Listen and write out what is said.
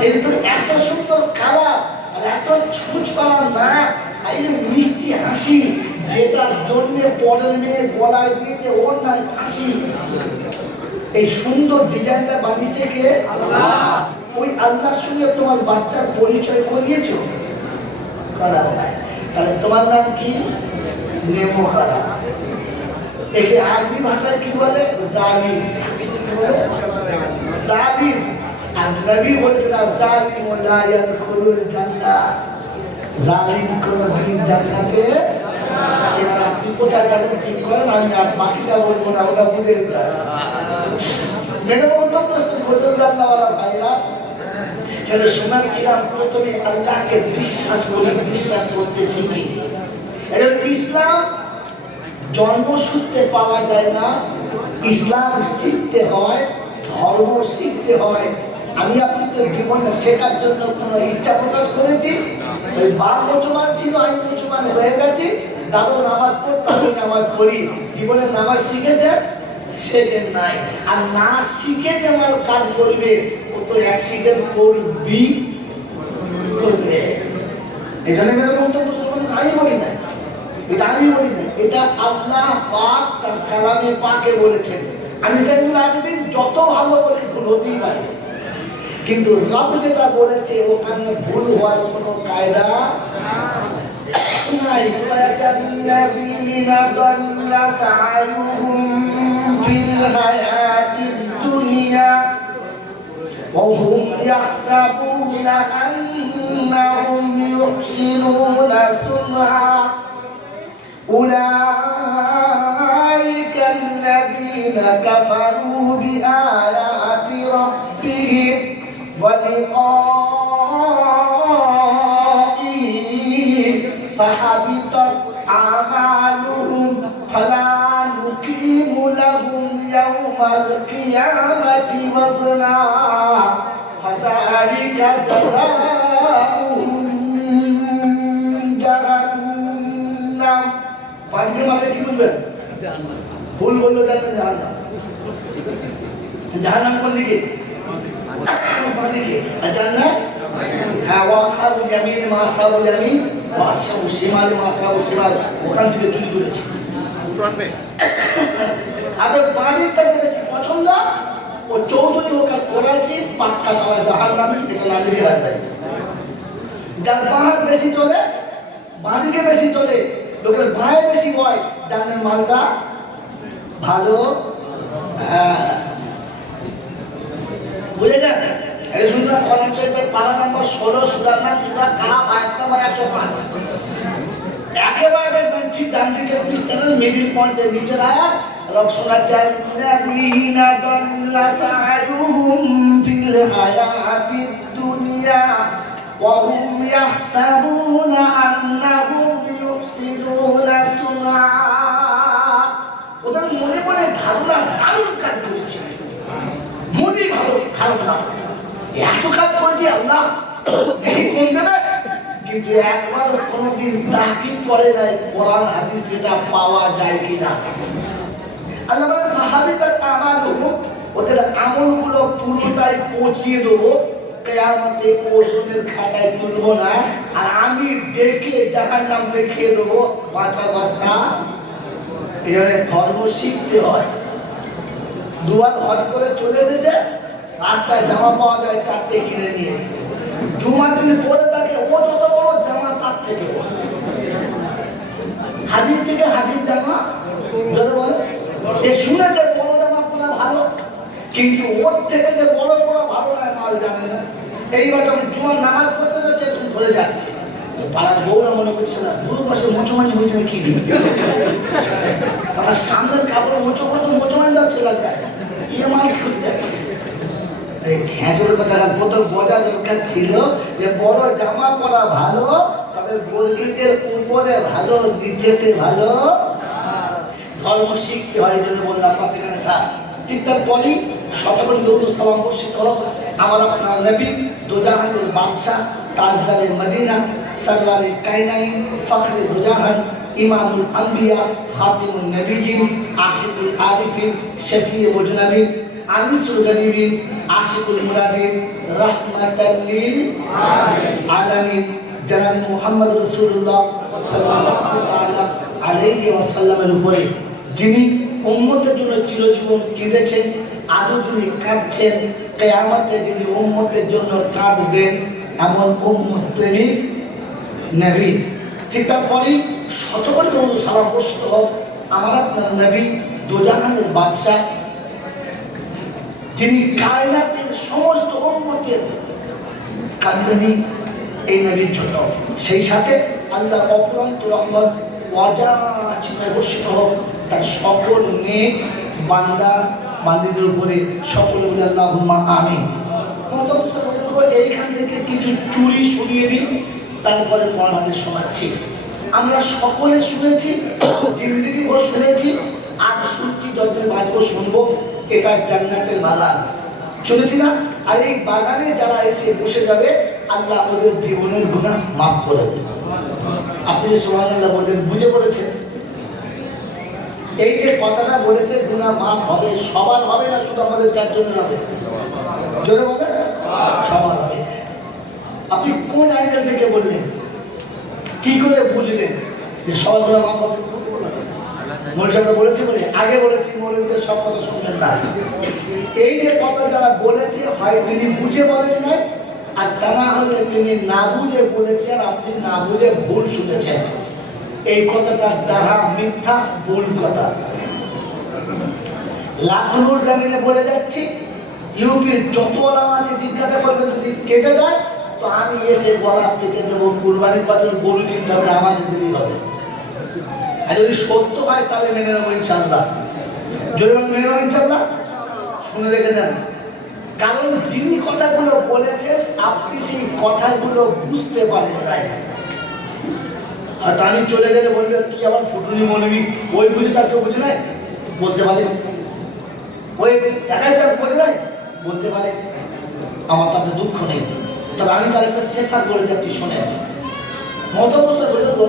কিন্তু এত সুন্দর দিয়েছে ওর হাসি এই সুন্দর ডিজাইনটা বানিয়েছে কে? আল্লাহ। ওই আল্লাহর সঙ্গে তোমার বাচ্চার পরিচয় করিয়েছো? করা? তাহলে তোমার নাম কি? নেমো খারা একে আরবি ভাষায় কি বলে? জালিম জালিম আর নবী বলেছেন জালিম লা ইয়াদখুলুল জান্নাহ জালিম কোনদিন জান্নাতে আমি আর বাকিটা বলব না, ওটা বুঝে নিতে হবে। তো বুঝুন আল্লাহওয়ালা ভাইরা যেন শোনাচ্ছিলাম প্রথমে আল্লাহকে বিশ্বাস করি, বিশ্বাস করতে শিখি। এরকম ইসলাম জন্মসূত্রে পাওয়া যায় না, ইসলাম শিখতে হয়, ধর্ম শিখতে হয়। আমি আপনি তো জীবনে শেখার জন্য কোনো ইচ্ছা প্রকাশ করেছি? ওই বাপ মুসলমান ছিল আমি মুসলমান হয়ে গেছি। দাদু নামাজ পড়তে, আমি নামাজ পড়ি। জীবনে নামাজ শিখেছে? শেখে নাই। আর না শিখে যে আমার কাজ করবে ও অ্যাক্সিডেন্ট করবি? করবে। এখানে মেরে মন্তব্য শুনবেন আমি বলি নাই। এটা আমি বলি না এটা আল্লাহ পাক তার কালামে পাকে বলেছেন। আমি সেগুলো আবেদিন যত ভালো বলি ভুল হতেই পারে। কিন্তু রব যেটা বলেছে, ওখানে ভুল হওয়ার কোনো কায়দা নাই। হায়াতিদ দুনিয়া وهم يحسبون أنهم يحسنون صنعا أولئك الذين كفروا بآيات ربهم ولقائه فحبطت يوم القيامة وزنا فذلك جزاؤهم جهنم পাঁচকে মাঝে কি বলবেন ভুল বললো জানবেন জাহান্নাম জাহান্নাম কোন দিকে কোন দিকে আর জান্নাত হ্যাঁ ওয়াসাবুল ইয়ামিন মাসাবুল ইয়ামিন ওয়াসাবুল শিমাল মাসাবুল শিমাল ওখান থেকে তুলি করেছি আগে বাড়ির থেকে বেশি পছন্দ, ও চৌধুরী ওকে করাইছি পাক্কা সবাই জাহার নামি, এটা নাম রাখবে যার বাঁধ বেশি চলে, বাঁদিকে বেশি চলে, লোকের বাঁয়ে বেশি হয় জানেন মালটা ভালো হ্যাঁ। বুঝে যান এই সুন্দর কোরআন শরীফের পারা নম্বর ষোলো, সুরার নাম সুরা কাপ আয়াত একশো পাঁচ একেবারে ঠিক ডান দিকে পৃষ্ঠানের মিডিল পয়েন্টের নিচের আয়াত রব শোনাচ্ছে আল্লাযীনা দাল্লা সা'য়ুহুম ফিল হায়াতিদ দুনিয়া ওয়া হুম ইয়াহসাবুনা আন্নাহুম ইউহসিনুনা সুনআ ওদের মনে মনে ধারণা দারুণ কাজ করেছে। মোটেই ভালো, খারাপ না। এত কাজ করেছি আল্লাহ। কিন্তু একবার কোনোদিন তাকিদ করে নাই, কোরআন, হাদিস সেটা পাওয়া যায় কিনা। আল্লাহ ভাবি তার আমার ওদের আমলগুলো পুরোটাই পৌঁছিয়ে দেবো। কেয়ামতে ওজনের খাতায় তুলবো না। আর আমি দেখে জাহার নাম দেখিয়ে দেবো। বাঁচার রাস্তা এখানে ধর্ম শিখতে হয়। দুবার হজ করে চলে এসেছে। রাস্তায় জামা পাওয়া যায়, চারটে কিনে নিয়েছে। দু মাস দিন পরে থাকে, ও যত বড় জামা তার থেকে বড়। হাজির থেকে হাজির জামা বুঝতে বলে এ শুনেছে বড় জামা পরা ভালো কিন্তু ওর থেকে যে বড় পরা ভালো নয় মাল জানে না। এইবার যখন জুমার নামাজ পড়তে যাচ্ছে তুমি ধরে যাচ্ছে। মনে করছে, না কি? যে, বড় জামা পরা ভালো, তবে বর্গিতের উপরে ভালো নিচেতে ভালো। ধর্ম শিখতে হয় জন্য বললাম এখানে থাক। ঠিক তারপরেই সকল দৌড় সালাম বর্ষিত আমার আপনার নবী দোজাহানের বাদশাহ তাজদারের মদিনা সরওয়ারে কায়নাইন ফখরে দুজাহান, ইমামুল আম্বিয়া খাতিমুন নবীয়িন আশিকুল আরিফিন, শফিয়ে মুজনাবিন আনিসুল গরিবিন আশিকুল মুরাদিন, রাহমাতাল লিল আলামিন। জনাব মুহাম্মদ রাসূলুল্লাহ সাল্লাল্লাহু তাআলা আলাইহি ওয়াসাল্লামের উপরে যিনি উম্মতের জন্য চিরজীবন কি কেঁদেছেন আজও তিনি কাঁদছেন কেয়ামতে যিনি উম্মতের জন্য কাঁদবেন, এমন উম্মত প্রেমিক নবী ঠিক তারপরেই শতকরি সারা বসত হোক আমার আপনার নবী দুজাহানের বাদশাহ, যিনি কায়নাতের সমস্ত উম্মতের কান্দনি এই নবীর জন্য। সেই সাথে আল্লাহ অপুরন্ত রহমত ওয়াজাচিতায় বর্ষিত হোক, তার সকল নেক বান্দা বান্দিদের উপরে সকল বলে আল্লাহ আমি এইখান থেকে কিছু চুরি শুনিয়ে দিই, তারপরে পড়াতে শোনাচ্ছি আমরা সকলে শুনেছি ভর শুনেছি, আর শুনছি যতদিন ভাগ্য শুনব এটা জান্নাতের বাগান শুনেছি না? আর এই বাগানে যারা এসে বসে যাবে, আল্লাহ ওদের জীবনের গুণা মাফ করে দেবে। আপনি সোহান আল্লাহ বললেন, বুঝে পড়েছেন এই যে কথাটা বলেছে গুণা মাফ হবে, সবার হবে না শুধু আমাদের চারজনের হবে? জোরে বলে সবার হবে। আপনি কোন আইন থেকে বললেন? কি করে বুঝলেন? যে সবার গুণা মাফ হবে? বলে, আগে বলেছি মৌলবীদের সব কথা শুনবেন না। এই যে কথা যারা বলেছে, হয় তিনি বুঝে বলেন নাই, আর তা না হলে তিনি না বুঝে বলেছেন, আপনি না বুঝে ভুল শুনেছেন। এই কথাটা দ্বারা মিথ্যা, ভুল কথা। লাখনুর জামিনে বলে যাচ্ছি, ইউপির যত আছে জিজ্ঞাসা করবে, যদি কেটে দেয় তো আমি এসে গলা পেতে দেবো, কুরবানির বাজার গরু কিনতে হবে, আমাদের দিনই হবে। আর যদি সত্য হয়, তাহলে মেনে নেব ইনশাল্লাহ যদি মেনে নেব ইনশাল্লাহ শুনে রেখে দেন। কারণ যিনি কথাগুলো বলেছেন, আপনি সেই কথাগুলো বুঝতে পারেন নাই। আর তানি চলে গেলে বলবে কি আবার ফুটুনি মনবি ওই বুঝে তার কেউ বুঝে নাই? বলতে পারে। ওই একাই তার বোঝে নাই? বলতে পারে, আমার তাতে দুঃখ নেই। তবে আমি তার একটা শেখা করে যাচ্ছি শোনে মত বছর দেবো।